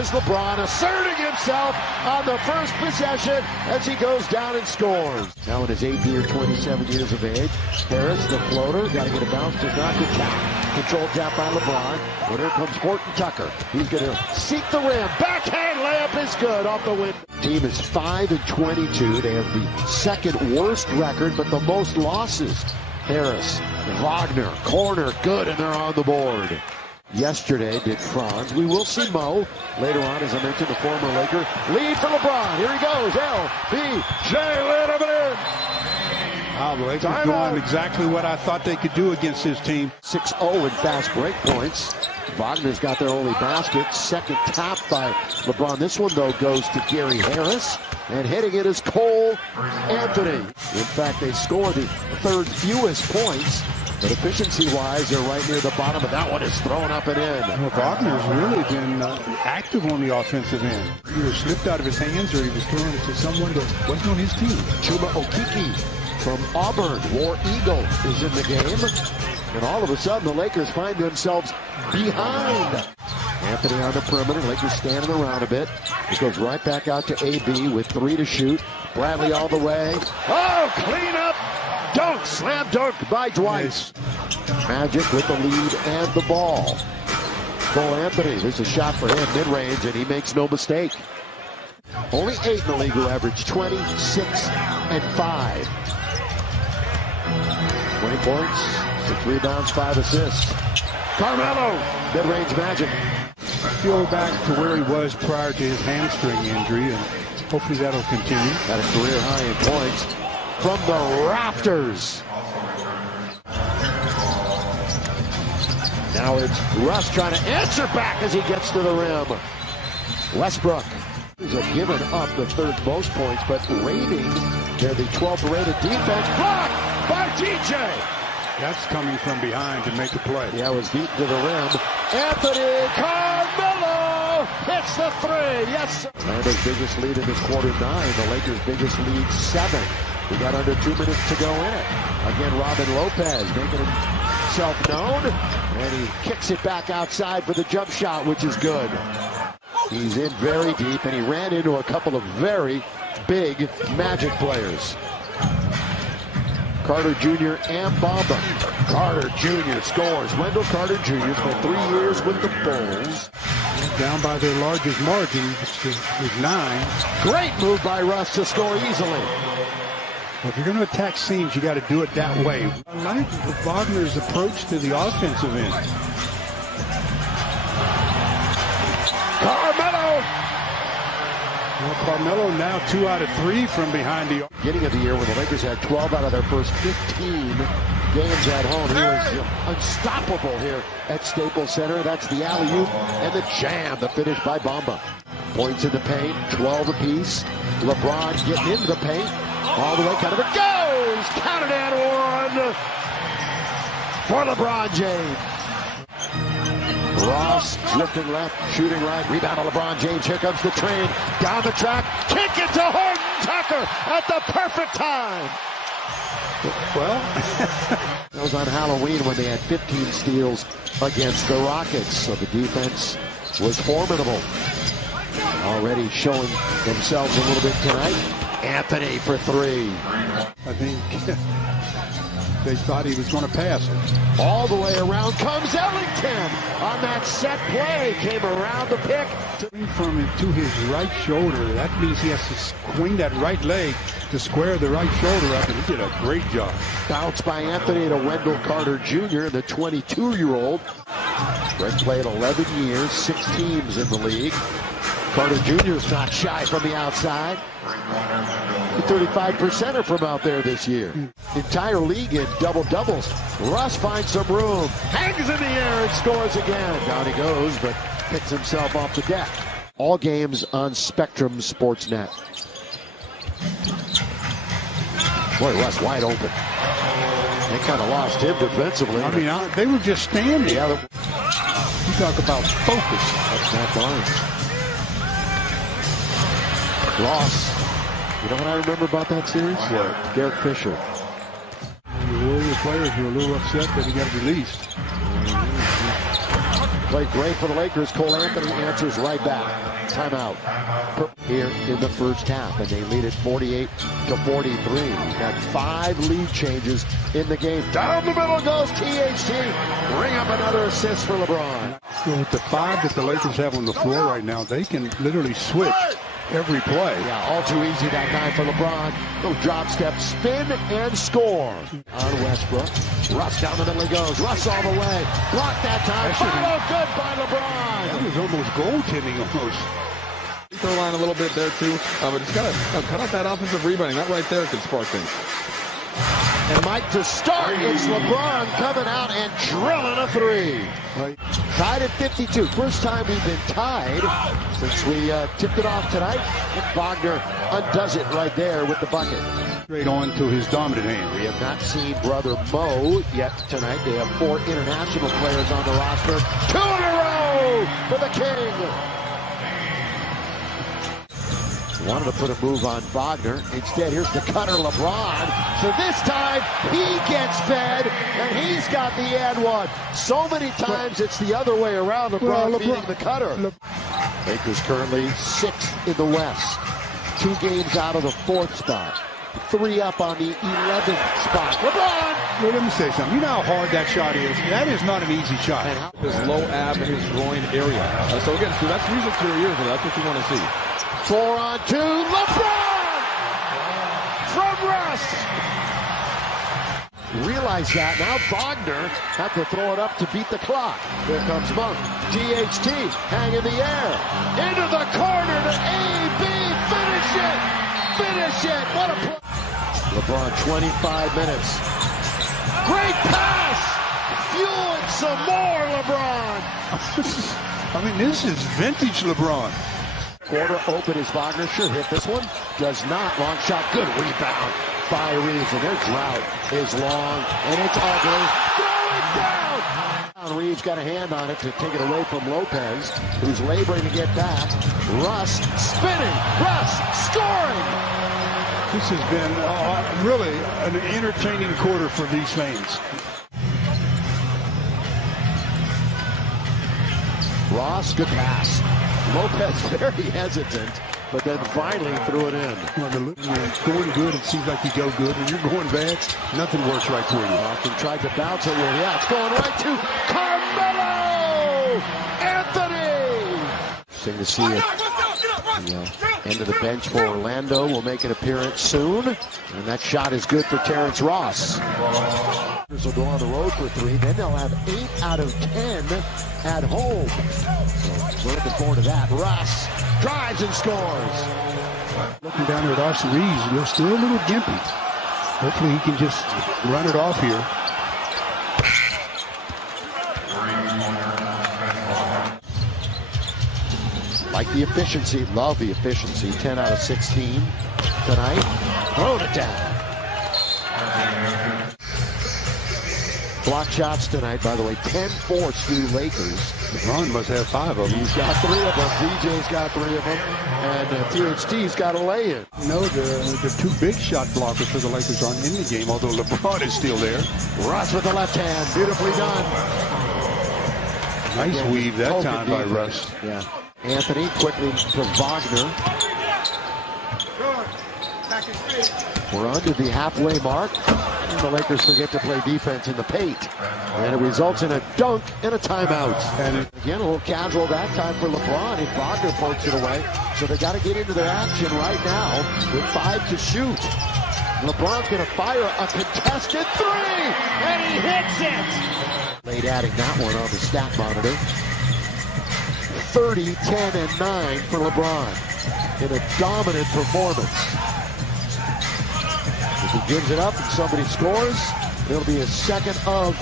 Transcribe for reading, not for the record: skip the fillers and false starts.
is LeBron asserting himself on the first possession as he goes down and scores. Now in his 8th year, 27 years of age. Harris, the floater, got to get a bounce, does not get count. Controlled tap by LeBron. Well, here comes Horton Tucker. He's going to seek the rim. Backhand layup is good off the window. Team is 5-22. They have the second worst record, but the most losses. Harris, Wagner, corner, good, and they're on the board. Yesterday did Franz. We will see Mo later on, as I mentioned, the former Laker. Lead for LeBron. Here he goes. LBJ, let him in. Wow, the Lakers doing exactly what I thought they could do against his team. 6-0 in fast break points. Wagner's got their only basket. Second tap by LeBron. This one, though, goes to Gary Harris. And hitting it is Cole Anthony. In fact, they scored the third fewest points. But efficiency-wise, they're right near the bottom, but that one is thrown up and in. Well, Wagner's really been active on the offensive end. He either slipped out of his hands or he was throwing it to someone that wasn't on his team. Chuma Okeke from Auburn, War Eagle, is in the game. And all of a sudden, the Lakers find themselves behind. Anthony on the perimeter. Lakers standing around a bit. It goes right back out to AB with 3 to shoot. Bradley all the way. Oh, clean up. Dunk, slam dunk by Dwight. Nice. Magic with the lead and the ball. Cole Anthony, this is a shot for him, mid-range, and he makes no mistake. Only 8 in the league who average 20, 6, and 5. 20 points, 6 rebounds, 5 assists. Carmelo, mid-range Magic. Feel back to where he was prior to his hamstring injury, and hopefully that'll continue. Got a career high in points from the rafters. Now it's Russ trying to answer back as he gets to the rim. Westbrook has given up the third most points, but rating, they're the 12th rated defense. Blocked by DJ. That's coming from behind to make a play. Yeah, it was deep to the rim. Anthony Carmelo hits the 3. Yes, sir. Orlando's biggest lead in this quarter 9. The Lakers' biggest lead 7. We got under 2 minutes to go in it. Again, Robin Lopez making himself known, and he kicks it back outside for the jump shot, which is good. He's in very deep, and he ran into a couple of very big Magic players. Carter Jr. and Bamba. Carter Jr. scores. Wendell Carter Jr. spent 3 years with the Bulls. Down by their largest margin, which is 9. Great move by Russ to score easily. Well, if you're going to attack seams, you got to do it that way. I like Wagner's approach to the offensive end. Carmelo! Well, Carmelo now 2 out of 3 from behind the beginning of the year when the Lakers had 12 out of their first 15 games at home. He was unstoppable here at Staples Center. That's the alley-oop and the jam, the finish by Bamba. Points in the paint, 12 apiece. LeBron getting into the paint. All the way, kind of it goes! Counted and 1 for LeBron James. Ross drifting left, shooting right, rebound to LeBron James. Here comes the train down the track. Kick it to Horton Tucker at the perfect time. Well, that was on Halloween when they had 15 steals against the Rockets. So the defense was formidable. Already showing themselves a little bit tonight. Anthony for 3. I think they thought he was going to pass it. All the way around comes Ellington on that set play. Came around the pick. From him to his right shoulder. That means he has to swing that right leg to square the right shoulder up, and he did a great job. Bounce by Anthony to Wendell Carter Jr., the 22-year-old. Red played 11 years, 6 teams in the league. Carter Jr. is not shy from the outside. 35%er from out there this year. Entire league in double-doubles. Russ finds some room. Hangs in the air and scores again. Down he goes, but picks himself off the deck. All games on Spectrum Sportsnet. Boy, Russ wide open. They kind of lost him defensively. I mean, they were just standing. Yeah, you talk about focus. That's Matt Barnes. Loss. You know what I remember about that series? What? Derek Fisher. The Warrior players were a little upset that he got released. Played great for the Lakers. Cole Anthony answers right back. Timeout here in the first half, and they lead it 48-43. We've got 5 lead changes in the game. Down the middle goes THT. Bring up another assist for LeBron. With the 5 that the Lakers have on the floor right now, they can literally switch every play. Yeah, all too easy that time for LeBron. Little drop step, spin, and score. On Westbrook. Russ down the middle he goes. Russ all the way. Blocked that time. Follow good by LeBron. That was almost goaltending almost. Throw line a little bit there too, but it's got to cut out that offensive rebounding. That right there could spark things. And Mike to start. It's LeBron coming out and drilling a 3. Tied at 52. First time we've been tied since we tipped it off tonight. And Wagner undoes it right there with the bucket. Straight on to his dominant hand. We have not seen brother Mo yet tonight. They have 4 international players on the roster. 2 in a row for the King. Wanted to put a move on Wagner. Instead, here's the cutter, LeBron. So this time, he gets fed, and he's got the and one. So many times, it's the other way around. LeBron beating the cutter. Lakers currently 6th in the West. 2 games out of the 4th spot. 3 up on the 11th spot. LeBron! Well, let me say something. You know how hard that shot is? That is not an easy shot. His low ab and his groin area. So again, that's music to your ears, and that's what you want to see. 4 on 2, LeBron! From Russ! Realize that, now Wagner had to throw it up to beat the clock. Here comes Monk, THT, hang in the air, into the corner to AB, finish it! Finish it, what a play! LeBron, 25 minutes. Great pass! Fueling some more LeBron! I mean, this is vintage LeBron. Quarter open is Wagner. Should hit this one. Does not. Long shot. Good rebound by Reeves. And their drought is long. And it's ugly. Throw it down. Reeves got a hand on it to take it away from Lopez, who's laboring to get back. Russ spinning. Russ scoring. This has been really an entertaining quarter for these fans. Ross, good pass. Lopez very hesitant, but then finally threw it in. When you're going good, it seems like you go good. When you're going bad, nothing works right for you. Austin tried to bounce it. Well, yeah, it's going right to Carmelo Anthony. Interesting to see it. The end of the bench for Orlando will make an appearance soon. And that shot is good for Terrence Ross. Will go on the road for 3. Then they'll have 8 out of 10 at home. So we're looking forward to that. Ross drives and scores. Looking down there at Austin Reeves, they're still a little gimpy. Hopefully he can just run it off here. Like the efficiency, love the efficiency. 10 out of 16 tonight. Thrown it down. Block shots tonight, by the way, 10-4 to Lakers. LeBron must have 5 of them. He's got 3 of them. DJ's got 3 of them. And THT's got a lay-in. No, the 2 big shot blockers for the Lakers aren't in the game, although LeBron is still there. Russ with the left hand. Beautifully done. Nice weave that time by Russ. Yeah. Anthony quickly to Wagner. We're under the halfway mark. And the Lakers forget to play defense in the paint. And it results in a dunk and a timeout. And again, a little casual that time for LeBron, and Wagner pokes it away. So they got to get into their action right now with 5 to shoot. LeBron's going to fire a contested 3, and he hits it. Late adding that one on the stat monitor. 30, 10, and 9 for LeBron in a dominant performance. If he gives it up and somebody scores, it'll be his second of